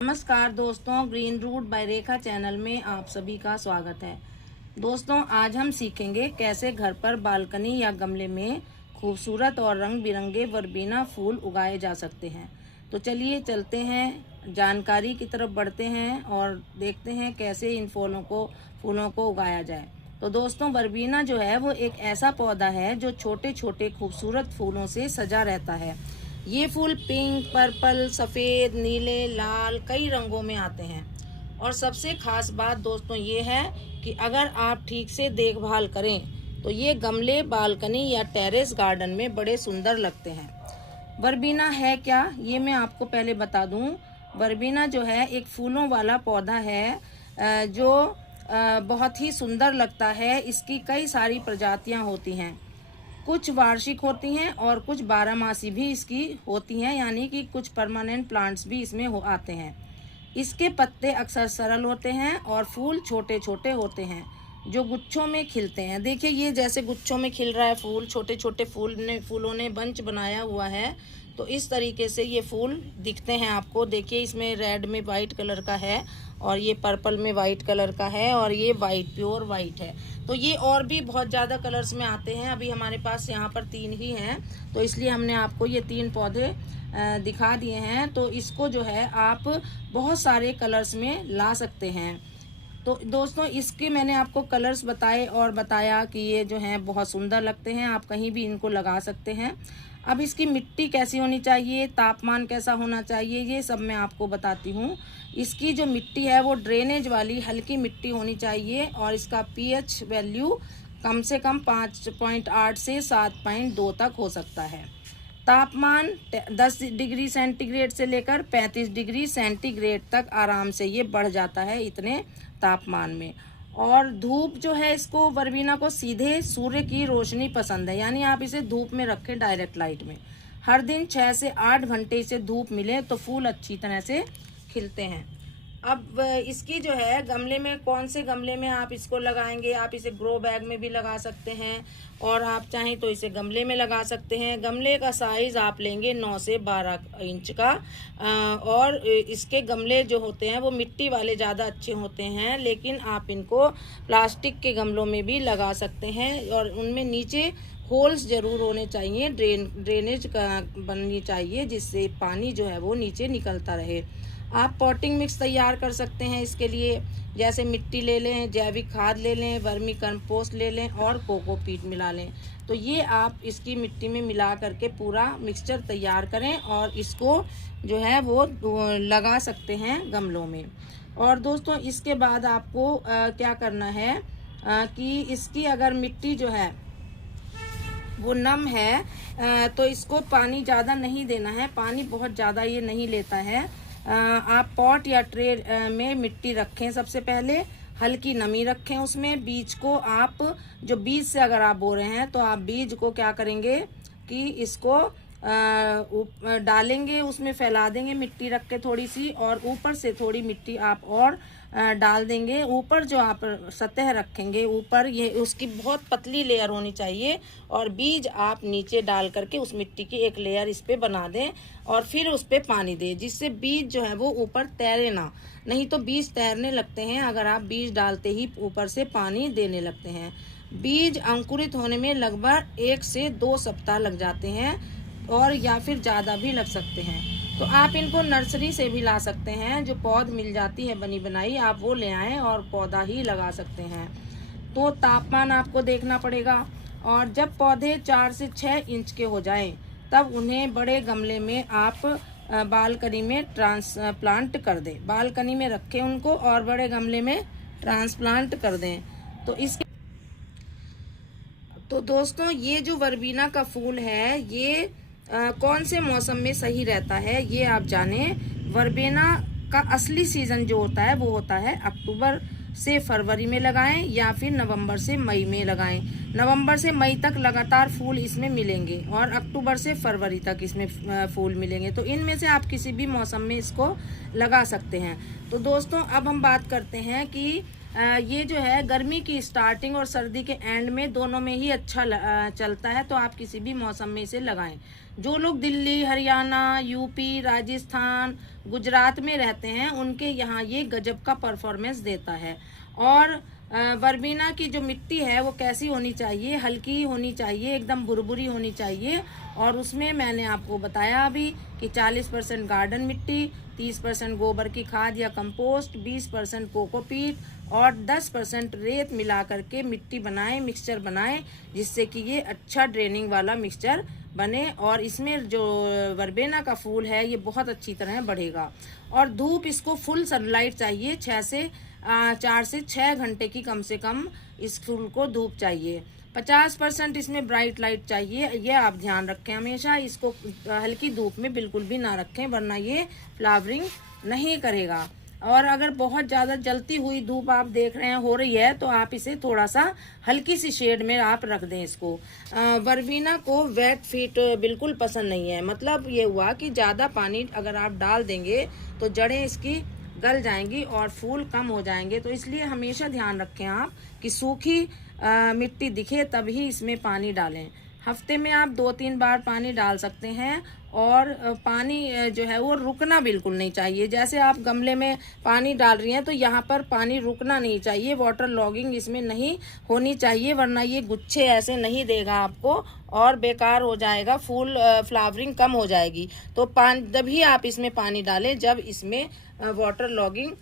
नमस्कार दोस्तों, green root bye रेखा channel में आप सभी का स्वागत है। दोस्तों, आज हम सीखेंगे कैसे घर पर बालकनी या गमले में खूबसूरत और रंग बिरंगे वर्बेना फूल उगाए जा सकते हैं। तो चलिए चलते हैं, जानकारी की तरफ बढ़ते हैं और देखते हैं कैसे इन फूलों को उगाया जाए। तो दोस्तों, वर्बेना जो है वो एक ऐसा पौधा है जो छोटे छोटे खूबसूरत फूलों से सजा रहता है। ये फूल पिंक, पर्पल, सफ़ेद, नीले, लाल कई रंगों में आते हैं। और सबसे खास बात दोस्तों ये है कि अगर आप ठीक से देखभाल करें तो ये गमले, बालकनी या टेरेस गार्डन में बड़े सुंदर लगते हैं। वर्बेना है क्या, ये मैं आपको पहले बता दूं। वर्बेना जो है एक फूलों वाला पौधा है जो बहुत ही सुंदर लगता है। इसकी कई सारी प्रजातियां होती हैं। कुछ वार्षिक होती हैं और कुछ बारहमासी भी इसकी होती हैं, यानी कि कुछ परमानेंट प्लांट्स भी इसमें आते हैं। इसके पत्ते अक्सर सरल होते हैं और फूल छोटे छोटे होते हैं जो गुच्छों में खिलते हैं। देखिए, ये जैसे गुच्छों में खिल रहा है फूल, छोटे छोटे फूलों ने बंच बनाया हुआ है। तो इस तरीके से ये फूल दिखते हैं आपको। देखिए, इसमें रेड में वाइट कलर का है और ये पर्पल में वाइट कलर का है और ये वाइट, प्योर वाइट है। तो ये और भी बहुत ज़्यादा कलर्स में आते हैं। अभी हमारे पास यहाँ पर 3 ही हैं, तो इसलिए हमने आपको ये 3 पौधे दिखा दिए हैं। तो इसको जो है आप बहुत सारे कलर्स में ला सकते हैं। तो दोस्तों, इसके मैंने आपको कलर्स बताए और बताया कि ये जो हैं बहुत सुंदर लगते हैं। आप कहीं भी इनको लगा सकते हैं। अब इसकी मिट्टी कैसी होनी चाहिए, तापमान कैसा होना चाहिए, ये सब मैं आपको बताती हूँ। इसकी जो मिट्टी है वो ड्रेनेज वाली हल्की मिट्टी होनी चाहिए और इसका पीएच वैल्यू कम से कम 5.8 से 7.2 तक हो सकता है। तापमान 10 डिग्री सेंटीग्रेड से लेकर 35 डिग्री सेंटीग्रेड तक आराम से ये बढ़ जाता है इतने तापमान में। और धूप जो है, इसको वर्बेना को सीधे सूर्य की रोशनी पसंद है, यानी आप इसे धूप में रखें, डायरेक्ट लाइट में। हर दिन 6 से 8 घंटे इसे धूप मिले तो फूल अच्छी तरह से खिलते हैं। अब इसकी जो है गमले में, कौन से गमले में आप इसको लगाएंगे, आप इसे ग्रो बैग में भी लगा सकते हैं और आप चाहें तो इसे गमले में लगा सकते हैं। गमले का साइज़ आप लेंगे 9 से 12 इंच का। और इसके गमले जो होते हैं वो मिट्टी वाले ज़्यादा अच्छे होते हैं, लेकिन आप इनको प्लास्टिक के गमलों में भी लगा सकते हैं और उनमें नीचे होल्स ज़रूर होने चाहिए, ड्रेनेज का बननी चाहिए जिससे पानी जो है वो नीचे निकलता रहे। आप पॉटिंग मिक्स तैयार कर सकते हैं इसके लिए, जैसे मिट्टी ले लें, जैविक खाद ले लें, वर्मी कंपोस्ट ले लें और कोकोपीट मिला लें। तो ये आप इसकी मिट्टी में मिला करके पूरा मिक्सचर तैयार करें और इसको जो है वो लगा सकते हैं गमलों में। और दोस्तों, इसके बाद आपको क्या करना है कि इसकी अगर मिट्टी जो है वो नम है तो इसको पानी ज़्यादा नहीं देना है। पानी बहुत ज़्यादा ये नहीं लेता है। आप पॉट या ट्रे में मिट्टी रखें। सबसे पहले हल्की नमी रखें उसमें। बीज को आप, जो बीज से अगर आप बो रहे हैं तो आप बीज को क्या करेंगे कि इसको डालेंगे, उसमें फैला देंगे मिट्टी रख के थोड़ी सी, और ऊपर से थोड़ी मिट्टी आप और डाल देंगे। ऊपर जो आप सतह रखेंगे, ऊपर ये उसकी बहुत पतली लेयर होनी चाहिए और बीज आप नीचे डाल करके उस मिट्टी की एक लेयर इस पे बना दें और फिर उस पे पानी दें, जिससे बीज जो है वो ऊपर तैरे ना। नहीं तो बीज तैरने लगते हैं अगर आप बीज डालते ही ऊपर से पानी देने लगते हैं। बीज अंकुरित होने में लगभग 1 से 2 सप्ताह लग जाते हैं और या फिर ज़्यादा भी लग सकते हैं। तो आप इनको नर्सरी से भी ला सकते हैं, जो पौध मिल जाती है बनी बनाई, आप वो ले आएँ और पौधा ही लगा सकते हैं। तो तापमान आपको देखना पड़ेगा और जब पौधे 4 से 6 इंच के हो जाएं तब उन्हें बड़े गमले में आप बालकनी में ट्रांसप्लांट कर दें। बालकनी में रखें उनको और बड़े गमले में ट्रांसप्लांट कर दें। तो दोस्तों, ये जो वर्बेना का फूल है ये कौन से मौसम में सही रहता है ये आप जानें। वर्बेना का असली सीज़न जो होता है वो होता है अक्टूबर से फरवरी में लगाएं या फिर नवंबर से मई में लगाएं। नवंबर से मई तक लगातार फूल इसमें मिलेंगे और अक्टूबर से फरवरी तक इसमें फूल मिलेंगे। तो इनमें से आप किसी भी मौसम में इसको लगा सकते हैं। तो दोस्तों, अब हम बात करते हैं कि ये जो है गर्मी की स्टार्टिंग और सर्दी के एंड में दोनों में ही अच्छा चलता है, तो आप किसी भी मौसम में इसे लगाएं। जो लोग दिल्ली, हरियाणा, यूपी, राजस्थान, गुजरात में रहते हैं, उनके यहाँ ये गजब का परफॉर्मेंस देता है। और वर्बीना की जो मिट्टी है वो कैसी होनी चाहिए, हल्की होनी चाहिए, एकदम भुरभुरी होनी चाहिए। और उसमें मैंने आपको बताया अभी कि 40% गार्डन मिट्टी, 30% गोबर की खाद या कंपोस्ट, 20% कोकोपीट और 10% रेत मिला करके मिट्टी बनाएं, मिक्सचर बनाएं, जिससे कि ये अच्छा ड्रेनिंग वाला मिक्सचर बने। और इसमें जो वर्बेना का फूल है ये बहुत अच्छी तरह बढ़ेगा। और धूप इसको फुल सनलाइट चाहिए, 4 से 6 घंटे की कम से कम इस फूल को धूप चाहिए। 50% इसमें ब्राइट लाइट चाहिए, ये आप ध्यान रखें हमेशा। इसको हल्की धूप में बिल्कुल भी ना रखें, वरना ये फ्लावरिंग नहीं करेगा। और अगर बहुत ज़्यादा जलती हुई धूप आप देख रहे हैं हो रही है, तो आप इसे थोड़ा सा हल्की सी शेड में आप रख दें इसको। वर्बीना को वेट फीट बिल्कुल पसंद नहीं है, मतलब ये हुआ कि ज़्यादा पानी अगर आप डाल देंगे तो जड़ें इसकी गल जाएंगी और फूल कम हो जाएंगे। तो इसलिए हमेशा ध्यान रखें आप कि सूखी मिट्टी दिखे तभी इसमें पानी डालें। हफ्ते में आप 2-3 बार पानी डाल सकते हैं। और पानी जो है वो रुकना बिल्कुल नहीं चाहिए। जैसे आप गमले में पानी डाल रही हैं तो यहाँ पर पानी रुकना नहीं चाहिए, वाटर लॉगिंग इसमें नहीं होनी चाहिए, वरना ये गुच्छे ऐसे नहीं देगा आपको और बेकार हो जाएगा, फूल फ्लावरिंग कम हो जाएगी। तो जब ही आप इसमें पानी डालें जब इसमें वाटर लॉगिंग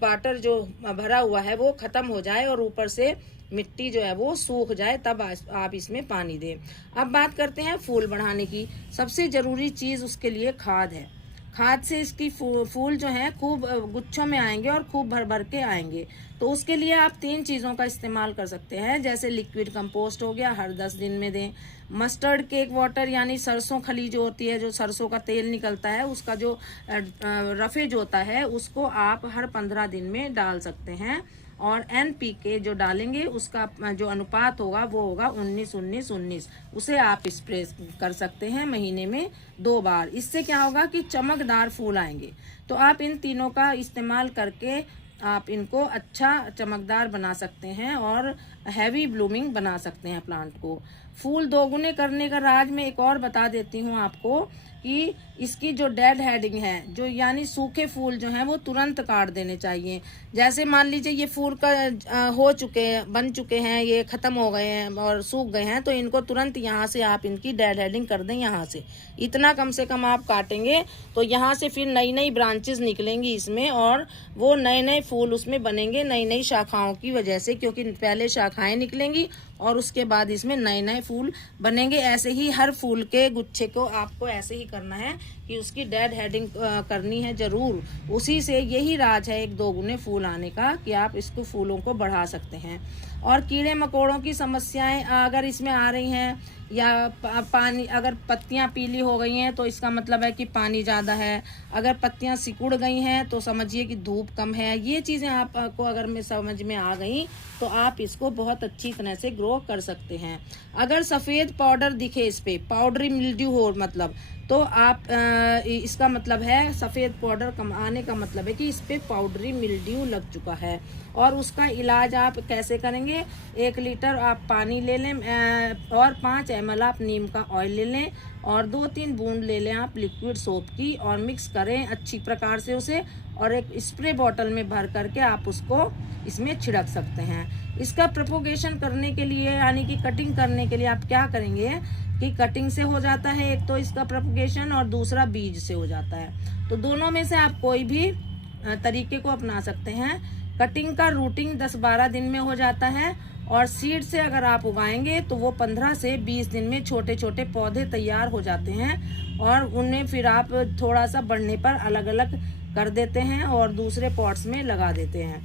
वाटर जो भरा हुआ है वो ख़त्म हो जाए और ऊपर से मिट्टी जो है वो सूख जाए, तब आप इसमें पानी दें। अब बात करते हैं फूल बढ़ाने की। सबसे ज़रूरी चीज़ उसके लिए खाद है। खाद से इसकी फूल जो है खूब गुच्छों में आएंगे और खूब भर भर के आएंगे। तो उसके लिए आप 3 चीज़ों का इस्तेमाल कर सकते हैं। जैसे लिक्विड कंपोस्ट हो गया, हर 10 दिन में दें। मस्टर्ड केक वाटर यानी सरसों खली जो होती है, जो सरसों का तेल निकलता है, उसका जो रफेज होता है उसको आप हर 15 दिन में डाल सकते हैं। और NPK जो डालेंगे उसका जो अनुपात होगा वो होगा 19-19-19। उसे आप स्प्रे कर सकते हैं महीने में 2 बार। इससे क्या होगा कि चमकदार फूल आएंगे। तो आप इन तीनों का इस्तेमाल करके आप इनको अच्छा चमकदार बना सकते हैं और हैवी ब्लूमिंग बना सकते हैं प्लांट को। फूल दोगुने करने का राज मैं एक और बता देती हूँ आपको कि इसकी जो डेड हेडिंग है, जो यानी सूखे फूल जो हैं वो तुरंत काट देने चाहिए। जैसे मान लीजिए ये फूल का हो चुके हैं, बन चुके हैं, ये ख़त्म हो गए हैं और सूख गए हैं, तो इनको तुरंत यहाँ से आप इनकी डेड हेडिंग कर दें। यहाँ से इतना कम से कम आप काटेंगे तो यहाँ से फिर नई नई ब्रांचेस निकलेंगी इसमें और वो नए नए फूल उसमें बनेंगे नई नई शाखाओं की वजह से, क्योंकि पहले शाखाएँ निकलेंगी और उसके बाद इसमें नए नए फूल बनेंगे। ऐसे ही हर फूल के गुच्छे को आपको ऐसे ही करना है कि उसकी डेड हेडिंग करनी है ज़रूर। उसी से यही राज है 1-2 गुने फूल आने का कि आप इसको फूलों को बढ़ा सकते हैं। और कीड़े मकोड़ों की समस्याएं अगर इसमें आ रही हैं या पानी, अगर पत्तियां पीली हो गई हैं तो इसका मतलब है कि पानी ज़्यादा है। अगर पत्तियां सिकुड़ गई हैं तो समझिए कि धूप कम है। ये चीज़ें आपको अगर में समझ में आ गई तो आप इसको बहुत अच्छी तरह से ग्रो कर सकते हैं। अगर सफ़ेद पाउडर दिखे इस पर, पाउडरी मिल्ड्यू हो मतलब, तो आप इसका मतलब है सफ़ेद पाउडर कम आने का मतलब है कि इस पर पाउडरी मिल्ड्यू लग चुका है। और उसका इलाज आप कैसे करेंगे? 1 लीटर आप पानी ले लें और 5 ml आप नीम का ऑयल ले लें और 2-3 बूंद ले लें आप लिक्विड सोप की और मिक्स करें अच्छी प्रकार से उसे, और एक स्प्रे बॉटल में भर करके आप उसको इसमें छिड़क सकते हैं। इसका प्रोपोगेशन करने के लिए यानी कि कटिंग करने के लिए आप क्या करेंगे कि कटिंग से हो जाता है एक तो इसका प्रोपोगेशन और दूसरा बीज से हो जाता है। तो दोनों में से आप कोई भी तरीके को अपना सकते हैं। कटिंग का रूटिंग 10-12 दिन में हो जाता है और सीड से अगर आप उगाएंगे तो वो 15 से 20 दिन में छोटे छोटे पौधे तैयार हो जाते हैं और उन्हें फिर आप थोड़ा सा बढ़ने पर अलग अलग कर देते हैं और दूसरे पॉट्स में लगा देते हैं।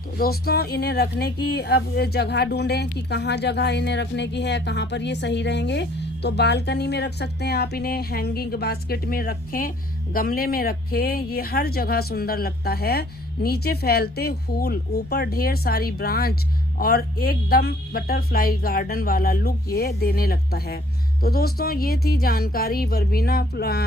तो दोस्तों इन्हें रखने की अब जगह ढूंढें कि कहाँ जगह इन्हें रखने की है, कहाँ पर ये सही रहेंगे। तो बालकनी में रख सकते हैं आप इन्हें, हैंगिंग बास्केट में रखें, गमले में रखें, ये हर जगह सुंदर लगता है। नीचे फैलते फूल, ऊपर ढेर सारी ब्रांच और एकदम बटरफ्लाई गार्डन वाला लुक ये देने लगता है। तो दोस्तों ये थी जानकारी वर्बीना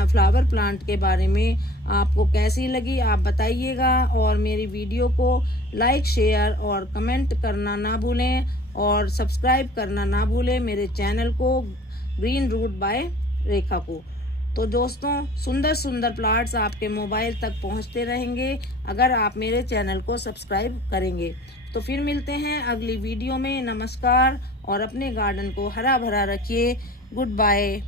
फ्लावर प्लांट के बारे में। आपको कैसी लगी आप बताइएगा और मेरी वीडियो को लाइक, शेयर और कमेंट करना ना भूलें और सब्सक्राइब करना ना भूलें मेरे चैनल को ग्रीन रूट बाय रेखा को। तो दोस्तों सुंदर सुंदर प्लाट्स आपके मोबाइल तक पहुंचते रहेंगे अगर आप मेरे चैनल को सब्सक्राइब करेंगे। तो फिर मिलते हैं अगली वीडियो में। नमस्कार और अपने गार्डन को हरा भरा रखिए। Good bye.